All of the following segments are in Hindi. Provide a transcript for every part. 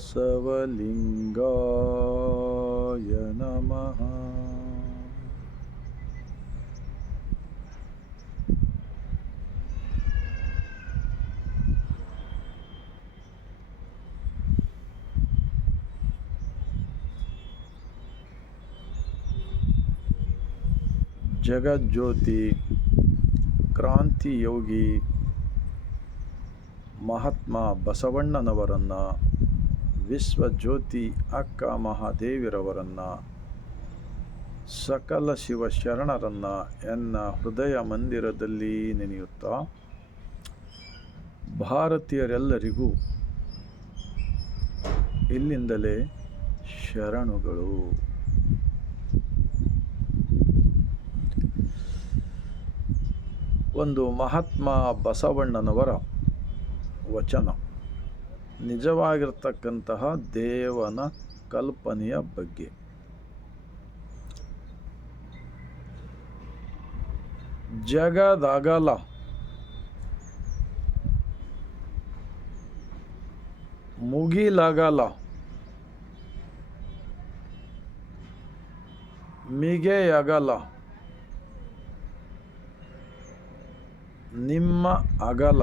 ಬಸವಲಿಂಗಾಯ ನಮಃ. ಜಗಜ್ಯೋತಿ ಕ್ರಾಂತಿಯೋಗಿ ಮಹಾತ್ಮ ಬಸವಣ್ಣನವರನ್ನು, ವಿಶ್ವಜ್ಯೋತಿ ಅಕ್ಕ ಮಹಾದೇವಿರವರನ್ನು, ಸಕಲ ಶಿವಶರಣರನ್ನು ಎನ್ನ ಹೃದಯ ಮಂದಿರದಲ್ಲಿ ನೆನೆಯುತ್ತಾ, ಭಾರತೀಯರೆಲ್ಲರಿಗೂ ಇಲ್ಲಿಂದಲೇ ಶರಣುಗಳು. ಒಂದು ಮಹಾತ್ಮ ಬಸವಣ್ಣನವರ ವಚನ, ನಿಜವಾಗಿರ್ತಕ್ಕಂತಹ ದೇವನ ಕಲ್ಪನೆಯ ಬಗ್ಗೆ. ಜಗದಗಲ ಮುಗಿಲಗಲ ಮಿಗೆಯಗಲ ನಿಮ್ಮ ಅಗಲ,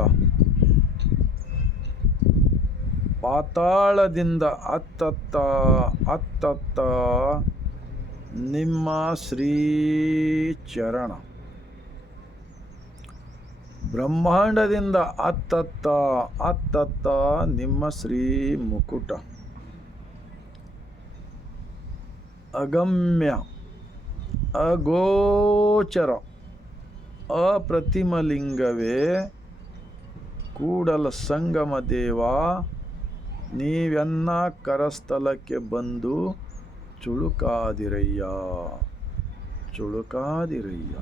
ಪಾತಾಳದಿಂದ ಅತ್ತತ್ತ ಅತ್ತತ್ತ ನಿಮ್ಮ ಶ್ರೀಚರಣ, ಬ್ರಹ್ಮಾಂಡದಿಂದ ಅತ್ತತ್ತ ಅತ್ತತ್ತ ನಿಮ್ಮ ಶ್ರೀ ಮುಕುಟ, ಅಗಮ್ಯ ಅಗೋಚರ ಅಪ್ರತಿಮಲಿಂಗವೇ ಕೂಡಲ ಸಂಗಮ ದೇವ, ನೀವೆನ್ನ ಕರಸ್ಥಲಕ್ಕೆ ಬಂದು ಚುಳುಕಾದಿರಯ್ಯ ಚುಳುಕಾದಿರಯ್ಯ.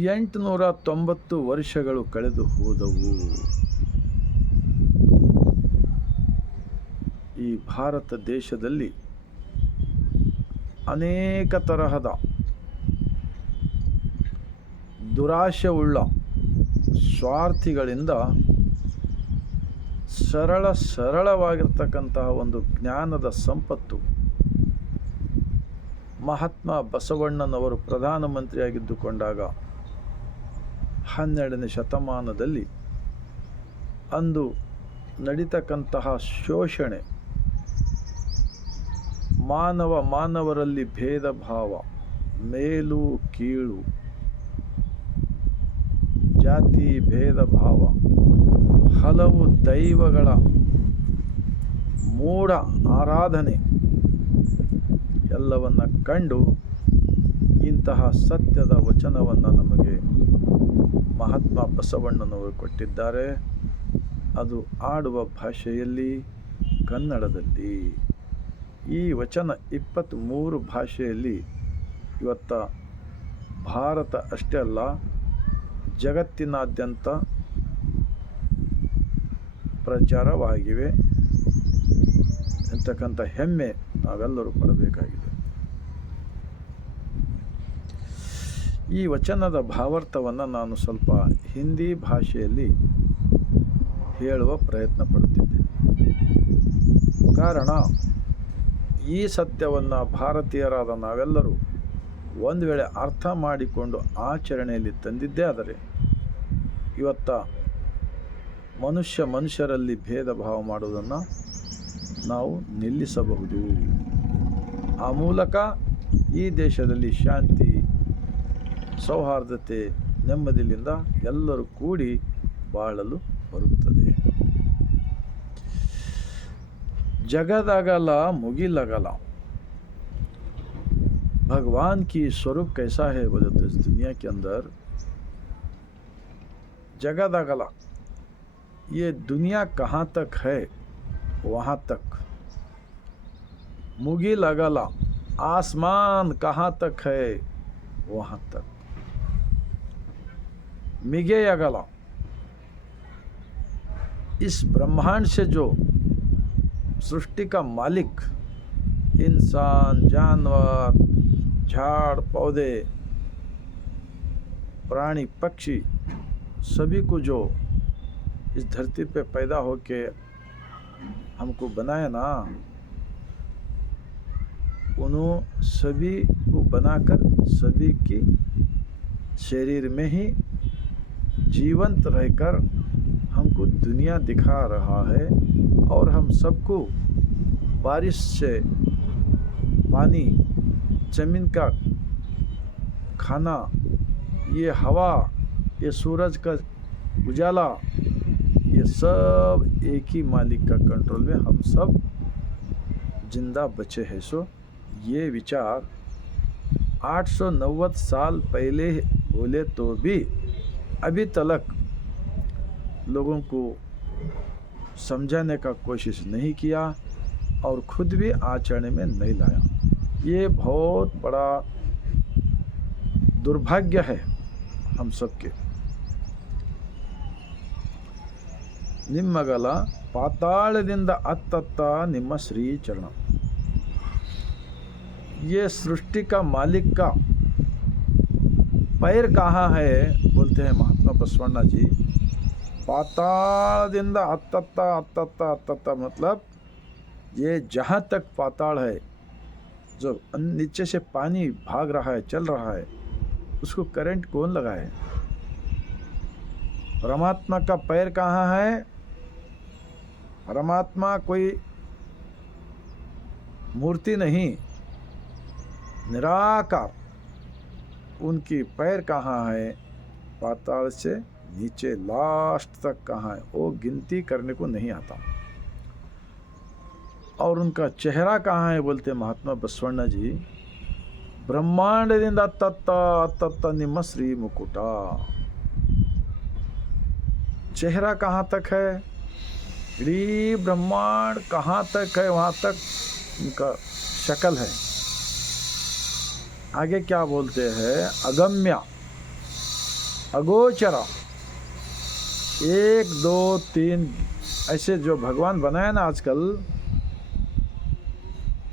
890 ವರ್ಷಗಳು ಕಳೆದು ಹೋದವು. ಈ ಭಾರತ ದೇಶದಲ್ಲಿ ಅನೇಕ ತರಹದ ದುರಾಶೆಯುಳ್ಳ ಸ್ವಾರ್ಥಿಗಳಿಂದ ಸರಳವಾಗಿರ್ತಕ್ಕಂತಹ ಒಂದು ಜ್ಞಾನದ ಸಂಪತ್ತು ಮಹಾತ್ಮ ಬಸವಣ್ಣನವರು ಪ್ರಧಾನಮಂತ್ರಿಯಾಗಿದ್ದುಕೊಂಡಾಗ 12ನೇ ಶತಮಾನದಲ್ಲಿ ಅಂದು ನಡೀತಕ್ಕಂತಹ ಶೋಷಣೆ, ಮಾನವರಲ್ಲಿ ಭೇದ ಭಾವ, ಮೇಲು ಕೀಳು, ಜಾತಿ ಭೇದ ಭಾವ, ಹಲವು ದೈವಗಳ ಮೂಢ ಆರಾಧನೆ ಎಲ್ಲವನ್ನ ಕಂಡು ಇಂತಹ ಸತ್ಯದ ವಚನವನ್ನು ನಮಗೆ ಮಹಾತ್ಮ ಬಸವಣ್ಣನವರು ಕೊಟ್ಟಿದ್ದಾರೆ. ಅದು ಆಡುವ ಭಾಷೆಯಲ್ಲಿ, ಕನ್ನಡದಲ್ಲಿ. ಈ ವಚನ 23 ಭಾಷೆಯಲ್ಲಿ ಇವತ್ತ ಭಾರತ ಅಷ್ಟೇ ಅಲ್ಲ, ಜಗತ್ತಿನಾದ್ಯಂತ ಪ್ರಚಾರವಾಗಿವೆ ಅಂತಕ್ಕಂಥ ಹೆಮ್ಮೆ ನಾವೆಲ್ಲರೂ ಪಡಬೇಕಾಗಿದೆ. ಈ ವಚನದ ಭಾವಾರ್ಥವನ್ನು ನಾನು ಸ್ವಲ್ಪ ಹಿಂದಿ ಭಾಷೆಯಲ್ಲಿ ಹೇಳುವ ಪ್ರಯತ್ನ ಪಡುತ್ತಿದ್ದೇನೆ. ಕಾರಣ, ಈ ಸತ್ಯವನ್ನು ಭಾರತೀಯರಾದ ನಾವೆಲ್ಲರೂ ಒಂದು ವೇಳೆ ಅರ್ಥ ಮಾಡಿಕೊಂಡು ಆಚರಣೆಯಲ್ಲಿ ತಂದಿದ್ದೇ ಆದರೆ ಇವತ್ತ ಮನುಷ್ಯರಲ್ಲಿ ಭೇದ ಭಾವ ಮಾಡುವುದನ್ನು ನಾವು ನಿಲ್ಲಿಸಬಹುದು. ಆ ಮೂಲಕ ಈ ದೇಶದಲ್ಲಿ ಶಾಂತಿ, ಸೌಹಾರ್ದತೆ, ನೆಮ್ಮದಿಯಿಂದ ಎಲ್ಲರೂ ಕೂಡಿ ಬಾಳಲು ಬರುತ್ತದೆ. जगदगल मुगिलगल, भगवान की स्वरूप कैसा है बोले तो इस दुनिया के अंदर जगदगल, ये दुनिया कहाँ तक है वहाँ तक, मुगिलगल, आसमान कहाँ तक है वहाँ तक, मिगेयगल, इस ब्रह्मांड से जो सृष्टि का मालिक, इंसान, जानवर, झाड़ पौधे, प्राणी पक्षी सभी को जो इस धरती पे पैदा होके हमको बनाया ना, उन्होंने सभी को बनाकर सभी की शरीर में ही जीवंत रहकर हमको दुनिया दिखा रहा है। और हम सबको बारिश से पानी, जमीन का खाना, ये हवा, ये सूरज का उजाला, ये सब एक ही मालिक का कंट्रोल में हम सब जिंदा बचे हैं। सो ये विचार 890 साल पहले बोले तो भी अभी तक लोगों को समझाने का कोशिश नहीं किया और खुद भी आचरण में नहीं लाया। ये बहुत बड़ा दुर्भाग्य है हम सबके। ನಿಮ್ಮಗಲ ಪಾತಾಳದಿಂದ ಅತ್ತತ್ತ ನಿಮ್ಮ ಶ್ರೀ चरण। ये सृष्टि का मालिक का पैर कहाँ है बोलते हैं महात्मा बसवण्णा जी। पाताळದಿಂದ अत्तत्त अत्तत्त अत्तत्त मतलब ये जहाँ तक पाताल है, जो नीचे से पानी भाग रहा है, चल रहा है, उसको करंट कौन लगाए? परमात्मा का पैर कहाँ है? परमात्मा कोई मूर्ति नहीं, निराकार। उनकी पैर कहाँ है? पाताल से नीचे लास्ट तक कहाँ है वो गिनती करने को नहीं आता। और उनका चेहरा कहाँ है बोलते महात्मा बसवण्णा जी। ब्रह्मांडದಿಂದ ಅತ್ತತ್ತ ಅತ್ತತ್ತ ನಿಮ್ಮ श्री मुकुट। चेहरा कहाँ तक है? इडी ब्रह्मांड कहाँ तक है, वहाँ तक उनका शक्ल है। आगे क्या बोलते हैं? अगम्य, अगोचर, 1 2 3 ऐसे जो भगवान बनाया ना आजकल,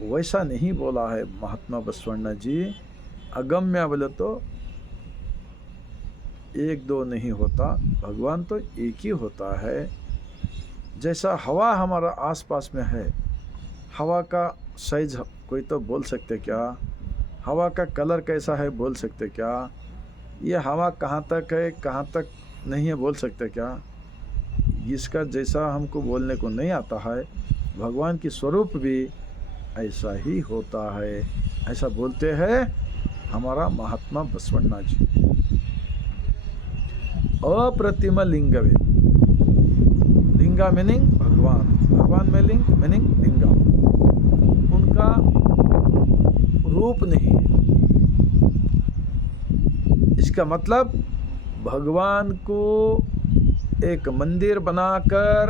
वैसा नहीं बोला है महात्मा बसवण्णा जी। अगम्य बोले तो 1 2 नहीं होता, भगवान तो एक ही होता है। जैसा हवा हमारा आसपास में है, हवा का साइज कोई तो बोल सकते क्या? हवा का कलर कैसा है बोल सकते क्या? ये हवा कहाँ तक है, कहाँ तक नहीं है बोल सकते क्या? इसका जैसा हमको बोलने को नहीं आता है, भगवान की स्वरूप भी ऐसा ही होता है। ऐसा बोलते हैं हमारा महात्मा बसवण्णा जी। अप्रतिम लिंगवे, लिंगा मीनिंग भगवान, भगवान में लिंग मीनिंग लिंगा। उनका रूप नहीं है। इसका मतलब भगवान को एक मंदिर बनाकर,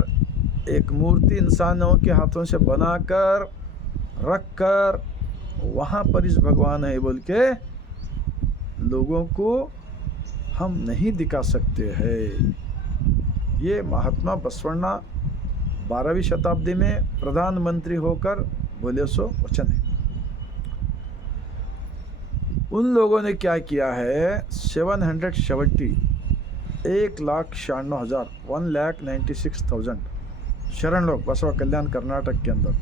एक मूर्ति इंसानों के हाथों से बनाकर रखकर वहाँ पर इस भगवान है बोल के लोगों को हम नहीं दिखा सकते हैं। ये महात्मा बसवण्णा 12वीं शताब्दी में प्रधानमंत्री होकर बोले सो वचन है। उन लोगों ने क्या किया है? 770 1,96,000 1,96,000 शरण लोग बसवा कल्याण कर्नाटक के अंदर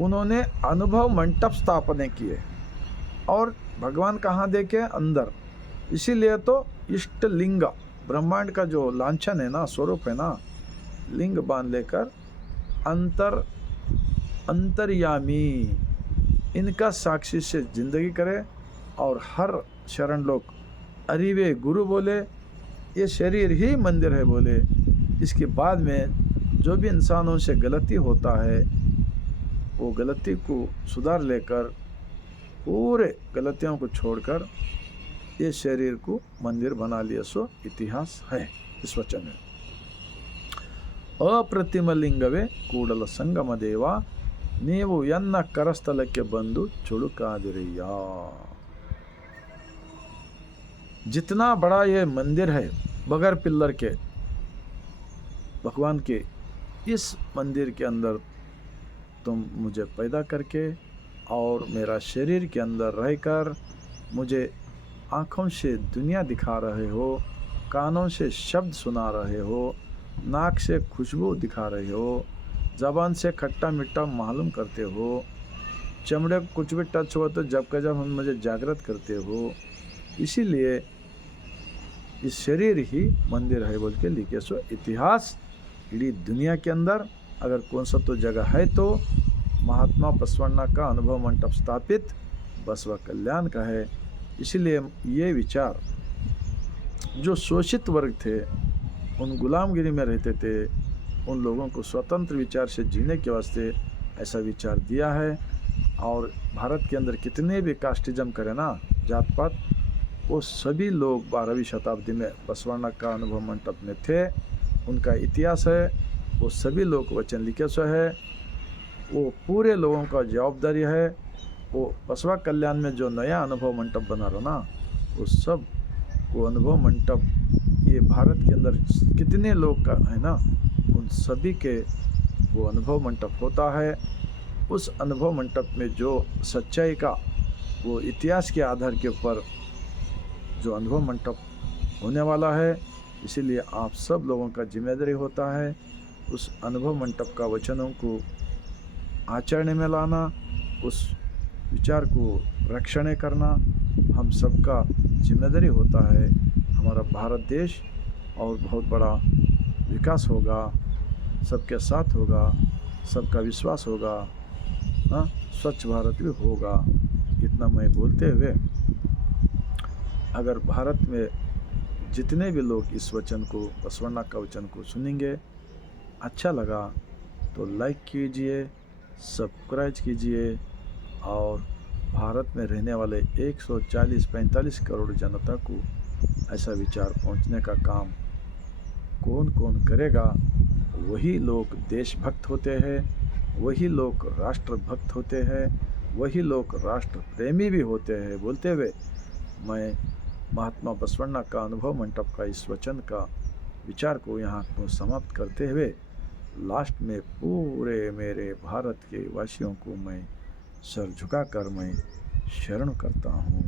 उन्होंने अनुभव मंडप स्थापने किए। और भगवान कहाँ देखे? अंदर। इसीलिए तो इष्ट लिंग, ब्रह्मांड का जो लांछन है ना, स्वरूप है ना, लिंग बांध लेकर अंतर्यामी इनका साक्षी से जिंदगी करे। और हर शरण लोग अरिवे गुरु बोले, ये शरीर ही मंदिर है बोले। इसके बाद में जो भी इंसानों से गलती होता है वो गलती को सुधार लेकर, पूरे गलतियों को छोड़कर ये शरीर को मंदिर बना लिया। सो इतिहास है इस वचन में। अप्रतिम लिंगवे ಕೂಡಲ ಸಂಗಮ ದೇವ, ನೀವು ಎನ್ನ ಕರಸ್ಥಲಕ್ಕೆ ಬಂದು ಚುಳುಕಾದಿರಯ್ಯ। जितना बड़ा ये मंदिर है बगैर पिल्लर के भगवान के, इस मंदिर के अंदर तुम मुझे पैदा करके और मेरा शरीर के अंदर रहकर मुझे आँखों से दुनिया दिखा रहे हो, कानों से शब्द सुना रहे हो, नाक से खुशबू दिखा रहे हो, ज़बान से खट्टा मीठा मालूम करते हो, चमड़े को कुछ भी टच हुआ तो जब का जब हम मुझे जागृत करते हो। इसीलिए इस शरीर ही मंदिर है बोल के लिखे। सो इतिहास इडीी दुनिया के अंदर अगर कौन सा तो जगह है तो महात्मा बसवण्णा का अनुभव मंडप स्थापित बसवा कल्याण का है। इसीलिए ये विचार जो शोषित वर्ग थे, उन गुलामगिरी में रहते थे, उन लोगों को स्वतंत्र विचार से जीने के वास्ते ऐसा विचार दिया है। और भारत के अंदर कितने भी कास्टिज्म करे ना, जात पात, वो सभी लोग 12वीं शताब्दी में बसवण्णा का अनुभव मंडप में थे। उनका इतिहास है, वो सभी लोग वचन लिखे सो है, वो पूरे लोगों का जवाबदारी है। वो बसवा कल्याण में जो नया अनुभव मंडप बना रहा ना, वो सब वो अनुभव मंडप ये भारत के अंदर कितने लोग का है ना, उन सभी के वो अनुभव मंडप होता है। उस अनुभव मंडप में जो सच्चाई का वो इतिहास के आधार के ऊपर जो अनुभव मंडप होने वाला है, इसीलिए आप सब लोगों का जिम्मेदारी होता है उस अनुभव मंडप का वचनों को आचरण में लाना, उस विचार को रक्षण करना हम सबका जिम्मेदारी होता है। हमारा भारत देश और बहुत बड़ा विकास होगा, सबके साथ होगा, सबका विश्वास होगा, हाँ, स्वच्छ भारत भी होगा। इतना मैं बोलते हुए, अगर भारत में जितने भी लोग इस वचन को, बसवण्णा का वचन को सुनेंगे, अच्छा लगा तो लाइक कीजिए, सब्सक्राइब कीजिए। और भारत में रहने वाले 140-45 करोड़ जनता को ऐसा विचार पहुंचने का काम कौन कौन करेगा? वही लोग देशभक्त होते हैं, वही लोग राष्ट्रभक्त होते हैं, वही लोग राष्ट्र प्रेमी भी होते हैं। बोलते हुए मैं महात्मा बसवण्णा का अनुभव मंडप का इस वचन का विचार को यहाँ को समाप्त करते हुए, लास्ट में पूरे मेरे भारत के वासियों को मैं सर झुकाकर मैं शरण करता हूँ।